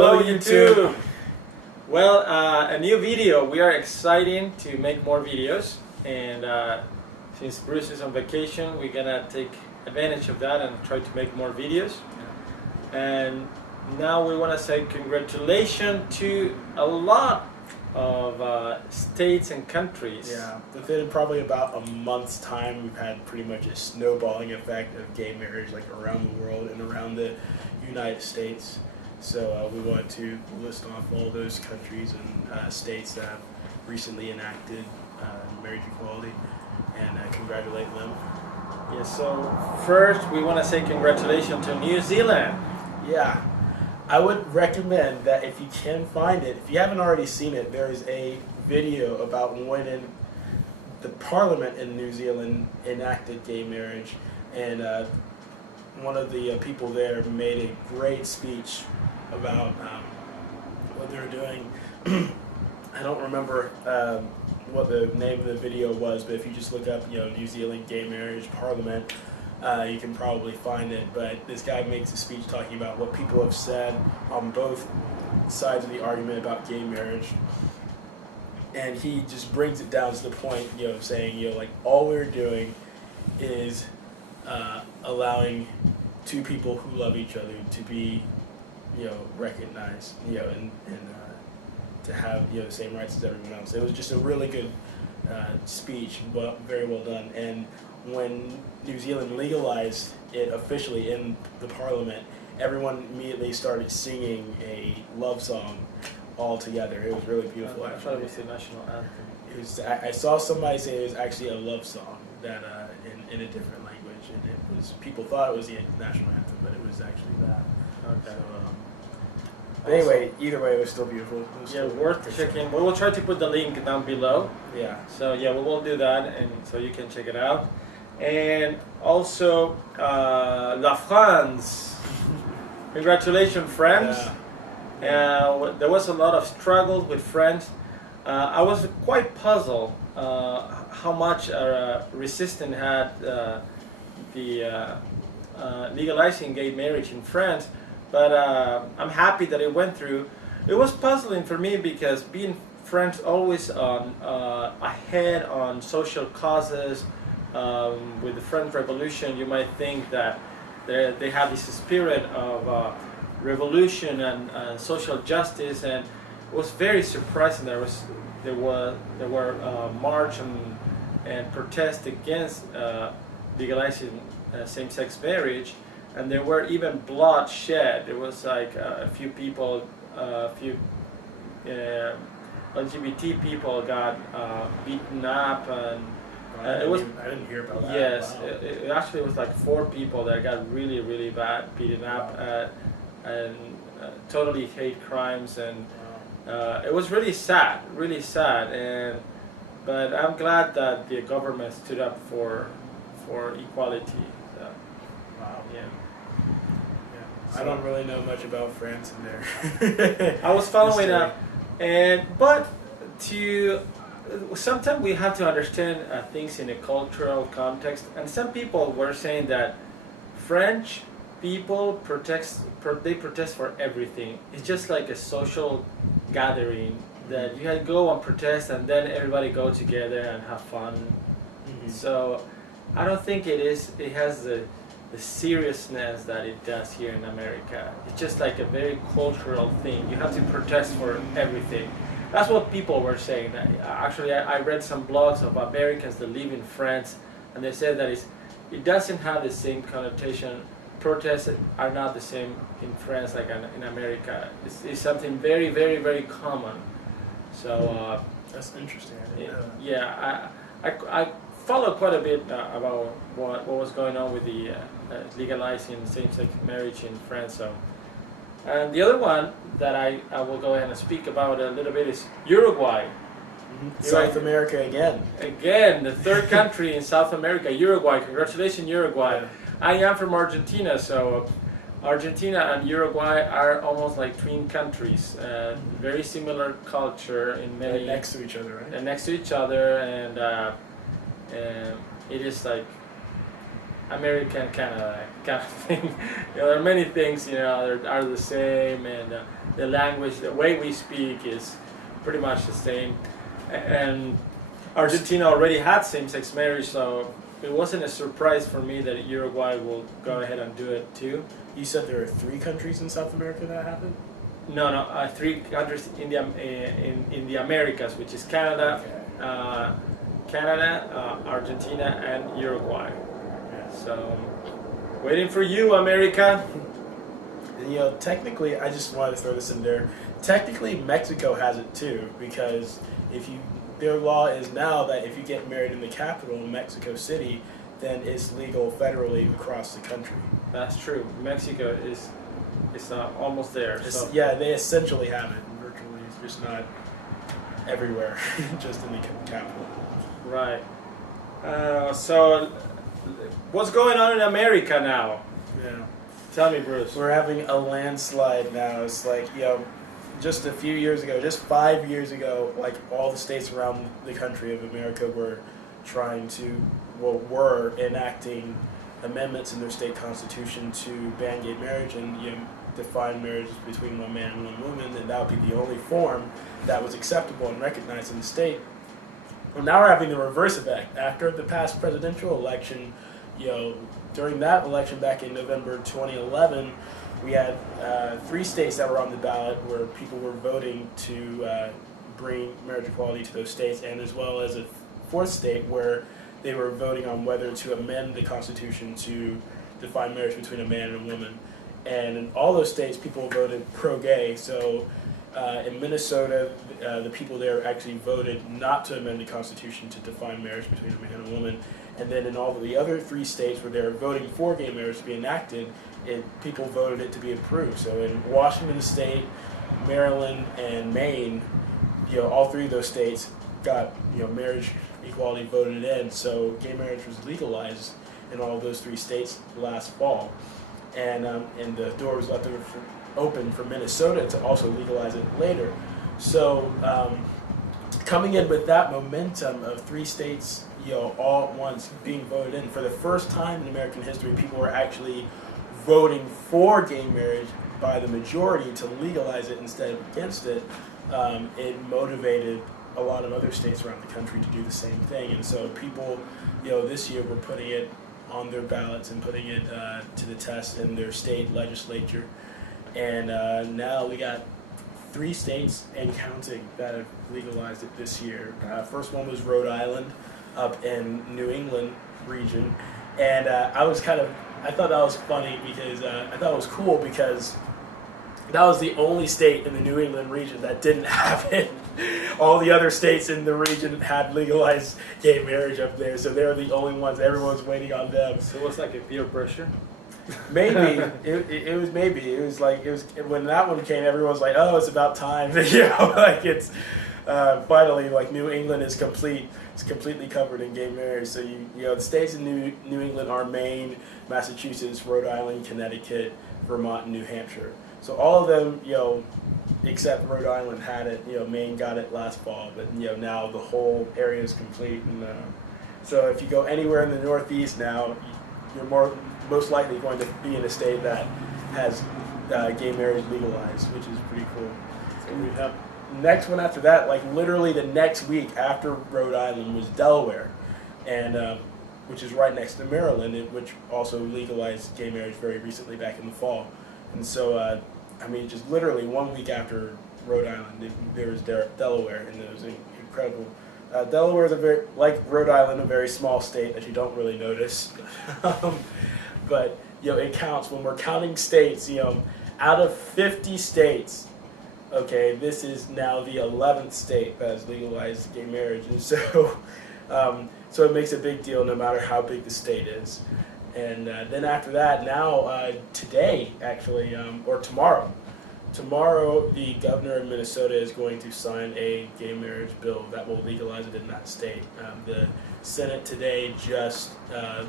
Hello YouTube! Well, a new video. We are excited to make more videos, and since Bruce is on vacation, we're gonna take advantage of that and try to make more videos. And now we want to say congratulations to a lot of states and countries. Yeah, within probably about a month's time, we've had pretty much a snowballing effect of gay marriage like around the world and around the United States. So we want to list off all those countries and states that have recently enacted marriage equality and congratulate them. Yeah, so first we want to say congratulations to New Zealand. Yeah, I would recommend that if you can find it, if you haven't already seen it, there is a video about when the Parliament in New Zealand enacted gay marriage, and one of the people there made a great speech about what they were doing. I don't remember what the name of the video was, but if you just look up, New Zealand gay marriage Parliament, you can probably find it. But this guy makes a speech talking about what people have said on both sides of the argument about gay marriage, and he just brings it down to the point, saying, like, all we're doing is allowing two people who love each other to be, recognized, and to have the same rights as everyone else. It was just a really good speech, but very well done. And when New Zealand legalized it officially in the Parliament, everyone immediately started singing a love song all together. It was really beautiful. I thought it was the national anthem. It was. I saw somebody say it was actually a love song that in a different language, and it was, people thought it was the national anthem, but it was actually that. Okay. So, but anyway, either way, it was still beautiful. It was still worth checking. We will try to put the link down below. Yeah. So yeah, we will do that, and so you can check it out. And also, La France. Congratulations, France. Yeah. There was a lot of struggles with France. I was quite puzzled how much resistance had the legalizing gay marriage in France, but I'm happy that it went through. It was puzzling for me because being France always ahead on social causes. With the French Revolution, you might think that they have this spirit of revolution and social justice, and it was very surprising. There were march and protest against legalizing same-sex marriage, and there were even blood shed. There was like a few people, LGBT people got beaten up, and I didn't hear about that. Yes, Wow. it actually was like 4 people that got really, really bad, beaten up, and totally hate crimes, and it was really sad, but I'm glad that the government stood up for equality. So, Wow. yeah. I don't really know much about France in there. I was following up, but sometimes we have to understand things in a cultural context, and some people were saying that French people protest for everything. It's just like a social gathering that you had to go and protest, and then everybody go together and have fun. Mm-hmm. So I don't think it has the seriousness that it does here in America. It's just like a very cultural thing. You have to protest for everything. That's what people were saying. Actually, I read some blogs of Americans that live in France, and they said that it doesn't have the same connotation. Protests are not the same in France like in America. It's something very, very, very common. So that's interesting. I didn't know that. yeah, I follow quite a bit about what was going on with the legalizing same-sex marriage in France. So. And the other one that I will go ahead and speak about a little bit is Uruguay. Mm-hmm. South America again. Again, the third country in South America, Uruguay. Congratulations, Uruguay. Yeah. I am from Argentina, so Argentina and Uruguay are almost like twin countries. Very similar culture in many. They're next to each other, right? Next to each other, and it is like American Canada kind of thing. There are many things that are the same, and the language, the way we speak, is pretty much the same. And Argentina already had same-sex marriage, so it wasn't a surprise for me that Uruguay will go ahead and do it too. You said there are 3 countries in South America that happened? No, 3 countries in the Americas, which is Canada, Argentina, and Uruguay. Yeah. So, waiting for you, America. And, technically, I just wanted to throw this in there. Technically, Mexico has it too, because their law is now that if you get married in the capital, Mexico City, then it's legal federally across the country. That's true. Mexico is almost there. So. Yeah, they essentially have it virtually. It's just not everywhere, just in the capital. Right. So, what's going on in America now? Yeah. Tell me, Bruce. We're having a landslide now. It's like, just a few years ago, just 5 years ago, like all the states around the country of America were were enacting amendments in their state constitution to ban gay marriage and define marriage between one man and one woman, and that would be the only form that was acceptable and recognized in the state. Well, now we're having the reverse effect. After the past presidential election, during that election back in November 2011, we had 3 states that were on the ballot where people were voting to bring marriage equality to those states, and as well as a 4th state where they were voting on whether to amend the Constitution to define marriage between a man and a woman. And in all those states, people voted pro-gay. So in Minnesota, the people there actually voted not to amend the Constitution to define marriage between a man and a woman. And then in all of the other 3 states where they were voting for gay marriage to be enacted, people voted it to be approved. So in Washington State, Maryland, and Maine, all 3 of those states got marriage equality voted in. So gay marriage was legalized in all of those 3 states last fall, and the door was left open for Minnesota to also legalize it later. So coming in with that momentum of 3 states, all at once being voted in, for the first time in American history, people were actually voting for gay marriage by the majority to legalize it instead of against it. It motivated a lot of other states around the country to do the same thing, and so people, this year were putting it on their ballots and putting it to the test in their state legislature. And now we got 3 states and counting that have legalized it this year. First one was Rhode Island, up in New England region, and I thought that was funny because I thought it was cool because that was the only state in the New England region that didn't have it. All the other states in the region had legalized gay marriage up there, so they were the only ones. Everyone's waiting on them. So it was like a peer pressure? Maybe. It was maybe. It was when that one came, everyone's like, oh, it's about time. Like it's finally, like New England is complete. It's completely covered in gay marriage. So the states in New England are Maine, Massachusetts, Rhode Island, Connecticut, Vermont, and New Hampshire. So all of them, except Rhode Island had it. Maine got it last fall, but now the whole area is complete. And so if you go anywhere in the Northeast now, you're most likely going to be in a state that has gay marriage legalized, which is pretty cool. So we have next one after that, like literally the next week after Rhode Island, was Delaware, and which is right next to Maryland, which also legalized gay marriage very recently back in the fall. And so, just literally 1 week after Rhode Island, there was Delaware, and it was incredible. Delaware is like Rhode Island, a very small state that you don't really notice. But, it counts. When we're counting states, out of 50 states, okay, this is now the 11th state that has legalized gay marriage. And so, so it makes a big deal no matter how big the state is. And then after that, now today, actually, or tomorrow, the governor of Minnesota is going to sign a gay marriage bill that will legalize it in that state. The Senate today just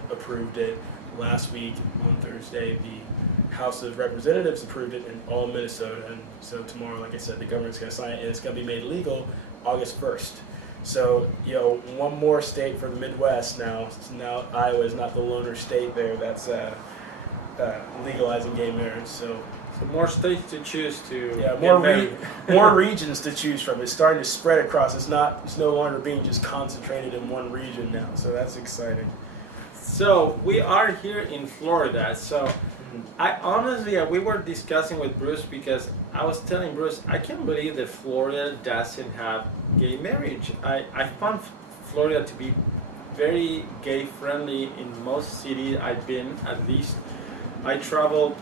approved it. Last week on Thursday, the House of Representatives approved it in all Minnesota. And so tomorrow, like I said, the governor's going to sign it, and it's going to be made legal August 1st. So, one more state for the Midwest now. Now Iowa is not the loner state there that's legalizing gay marriage. So more states to choose to yeah, get married. more regions to choose from. It's starting to spread across. It's no longer being just concentrated in one region now. So that's exciting. So we are here in Florida. So I honestly, we were discussing with Bruce because I was telling Bruce, I can't believe that Florida doesn't have gay marriage. I found Florida to be very gay friendly in most cities I've been, at least. I traveled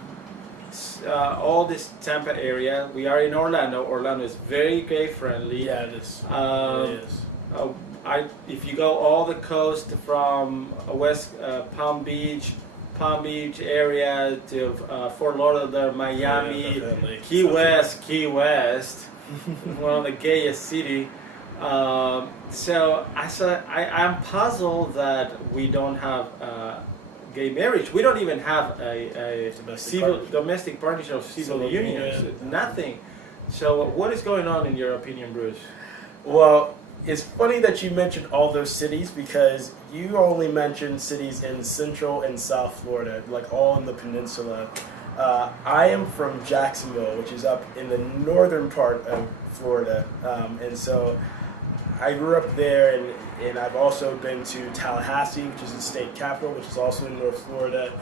all this Tampa area. We are in Orlando. Orlando is very gay friendly. Yeah, it is. It is. If you go all the coast from West Palm Beach area to Fort Lauderdale, Miami, Yeah, Key West, one of the gayest city. So I'm puzzled that we don't have gay marriage. We don't even have a domestic partnership of civil unions. Nothing. So what is going on in your opinion, Bruce? Well, it's funny that you mentioned all those cities because you only mentioned cities in Central and South Florida, like all in the peninsula. I am from Jacksonville, which is up in the northern part of Florida, and so I grew up there, and I've also been to Tallahassee, which is the state capital, which is also in North Florida.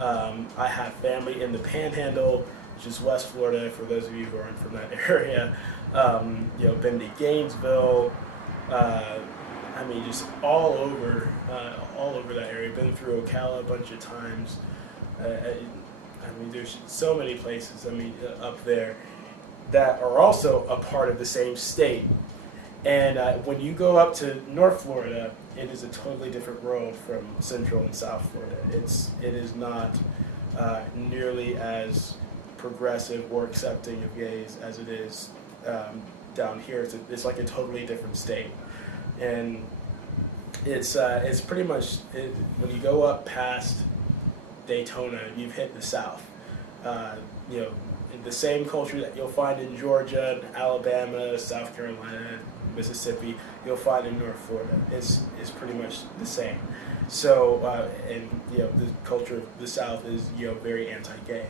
I have family in the Panhandle, which is West Florida, for those of you who aren't from that area. Been to Gainesville. Just all over that area. Been through Ocala a bunch of times. There's so many places. Up there that are also a part of the same state. And when you go up to North Florida, it is a totally different world from Central and South Florida. It is not nearly as progressive or accepting of gays as it is down here. It's like a totally different state, and it's pretty much when you go up past Daytona, you've hit the South. The same culture that you'll find in Georgia, Alabama, South Carolina, Mississippi, you'll find in North Florida. It's pretty much the same. So the culture of the South is very anti-gay.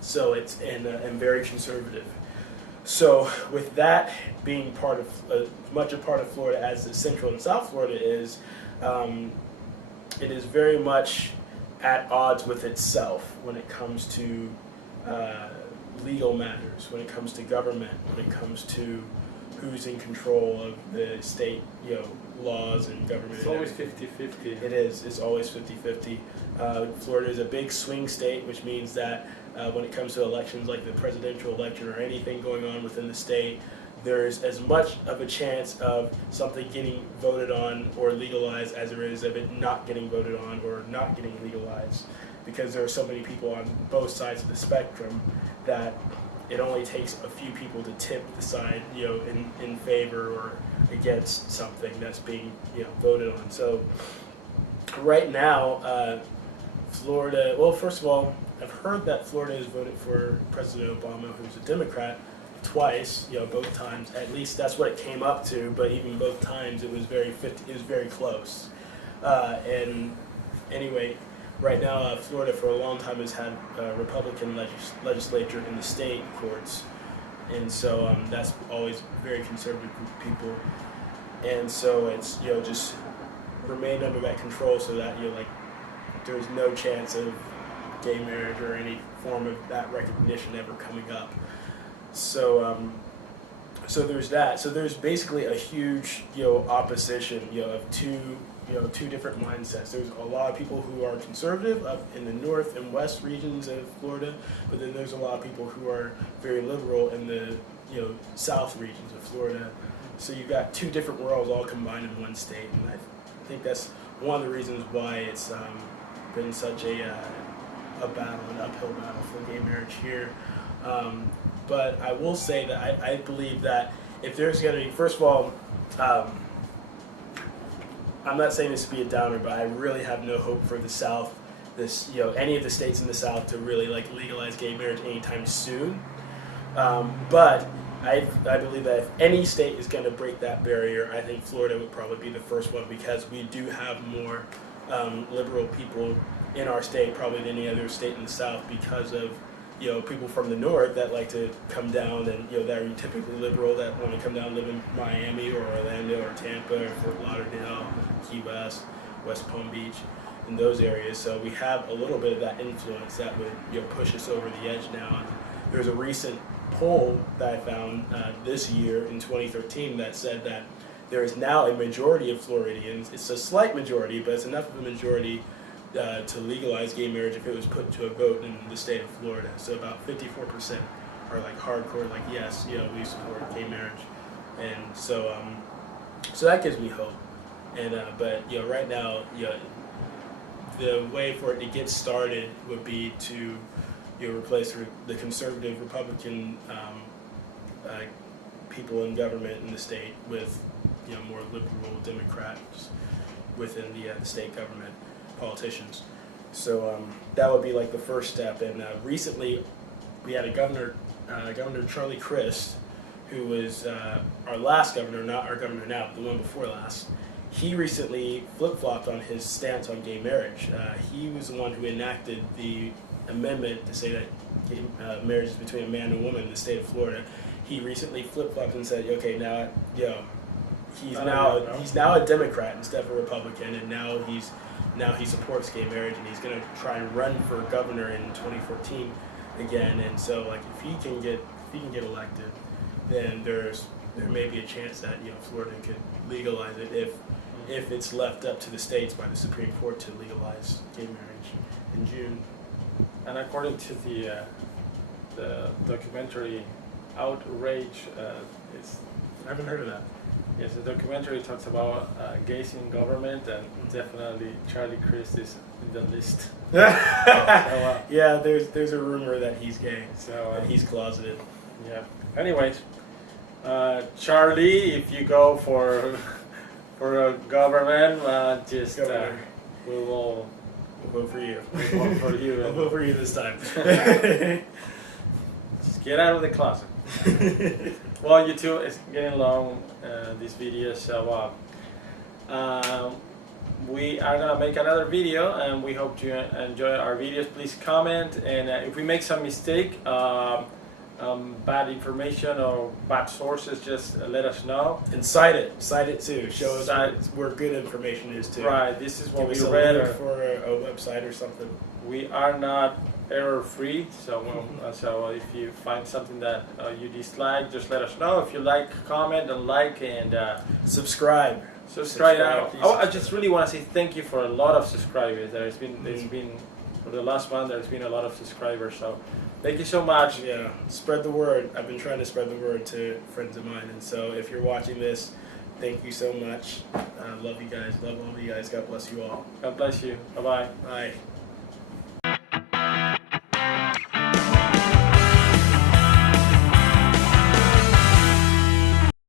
So it's and very conservative. So with that being part of much a part of Florida as the Central and South Florida is, it is very much at odds with itself when it comes to legal matters, when it comes to government, when it comes to who's in control of the state, laws and government. It's always 50-50. It is. It's always 50-50. Florida is a big swing state, which means that when it comes to elections like the presidential election or anything going on within the state, there's as much of a chance of something getting voted on or legalized as there is of it not getting voted on or not getting legalized, because there are so many people on both sides of the spectrum that it only takes a few people to tip the side, in favor or against something that's being, voted on. So right now, Florida, well, first of all, I've heard that Florida has voted for President Obama, who's a Democrat, twice, both times. At least that's what it came up to, but even both times it was very close. And anyway, right now, Florida for a long time has had a Republican legislature in the state courts, and so that's always very conservative group of people, and so it's just remained under that control so that there's no chance of gay marriage or any form of that recognition ever coming up. So so there's that. So there's basically a huge opposition of two different mindsets. There's a lot of people who are conservative up in the north and west regions of Florida, but then there's a lot of people who are very liberal in the south regions of Florida. So you've got two different worlds all combined in one state, and I think that's one of the reasons why it's been such a battle, an uphill battle for gay marriage here. But I will say that I believe that if there's going to be, first of all, I'm not saying this to be a downer, but I really have no hope for the South, any of the states in the South to really legalize gay marriage anytime soon. But I believe that if any state is going to break that barrier, I think Florida would probably be the first one, because we do have more liberal people in our state probably than any other state in the South, because of people from the north that like to come down, and that are typically liberal, that want to come down and live in Miami or Orlando or Tampa or Fort Lauderdale, Key West, West Palm Beach, in those areas. So we have a little bit of that influence that would push us over the edge now. And there's a recent poll that I found this year in 2013 that said that there is now a majority of Floridians. It's a slight majority, but it's enough of a majority to legalize gay marriage if it was put to a vote in the state of Florida. So about 54% are like hardcore, like yes, we support gay marriage, and so that gives me hope. And but right now, the way for it to get started would be to replace the conservative Republican people in government in the state with more liberal Democrats within the state government, politicians. So that would be like the first step. And recently we had a Governor Charlie Crist, who was our last governor, not our governor now, but the one before last. He recently flip-flopped on his stance on gay marriage. He was the one who enacted the amendment to say that gay marriage is between a man and a woman in the state of Florida. He recently flip-flopped and said, okay, now, he's now a Democrat instead of a Republican, and now he supports gay marriage, and he's going to try and run for governor in 2014 again. And so, like, if he can get elected, then there may be a chance that Florida could legalize it if it's left up to the states by the Supreme Court to legalize gay marriage in June. And according to the documentary Outrage, I haven't heard of that. yes, the documentary talks about gays in government, and definitely Charlie Crist is in the list. Yeah, there's a rumor that he's gay, that he's closeted. Yeah. Anyways, Charlie, if you go for a government, we will vote for you. We'll vote for you. I'll vote for you this time. Just get out of the closet. Well, you two, it's getting long, this video, so we are gonna make another video, and we hope you enjoy our videos. Please comment, and if we make some mistake, bad information or bad sources, just let us know. And cite it too. Show us where good information is too. Right, this is what we Give us read. a link for a website or something. We are not error-free, so if you find something that you dislike, just let us know. If you like, comment and like, and subscribe. Subscribe. I just really want to say thank you for a lot of subscribers. There's been for the last month, there's been a lot of subscribers, so thank you so much. Yeah, spread the word. I've been trying to spread the word to friends of mine, and so if you're watching this, thank you so much. Love you guys. Love all of you guys. God bless you all. God bless you. Bye-bye. Bye.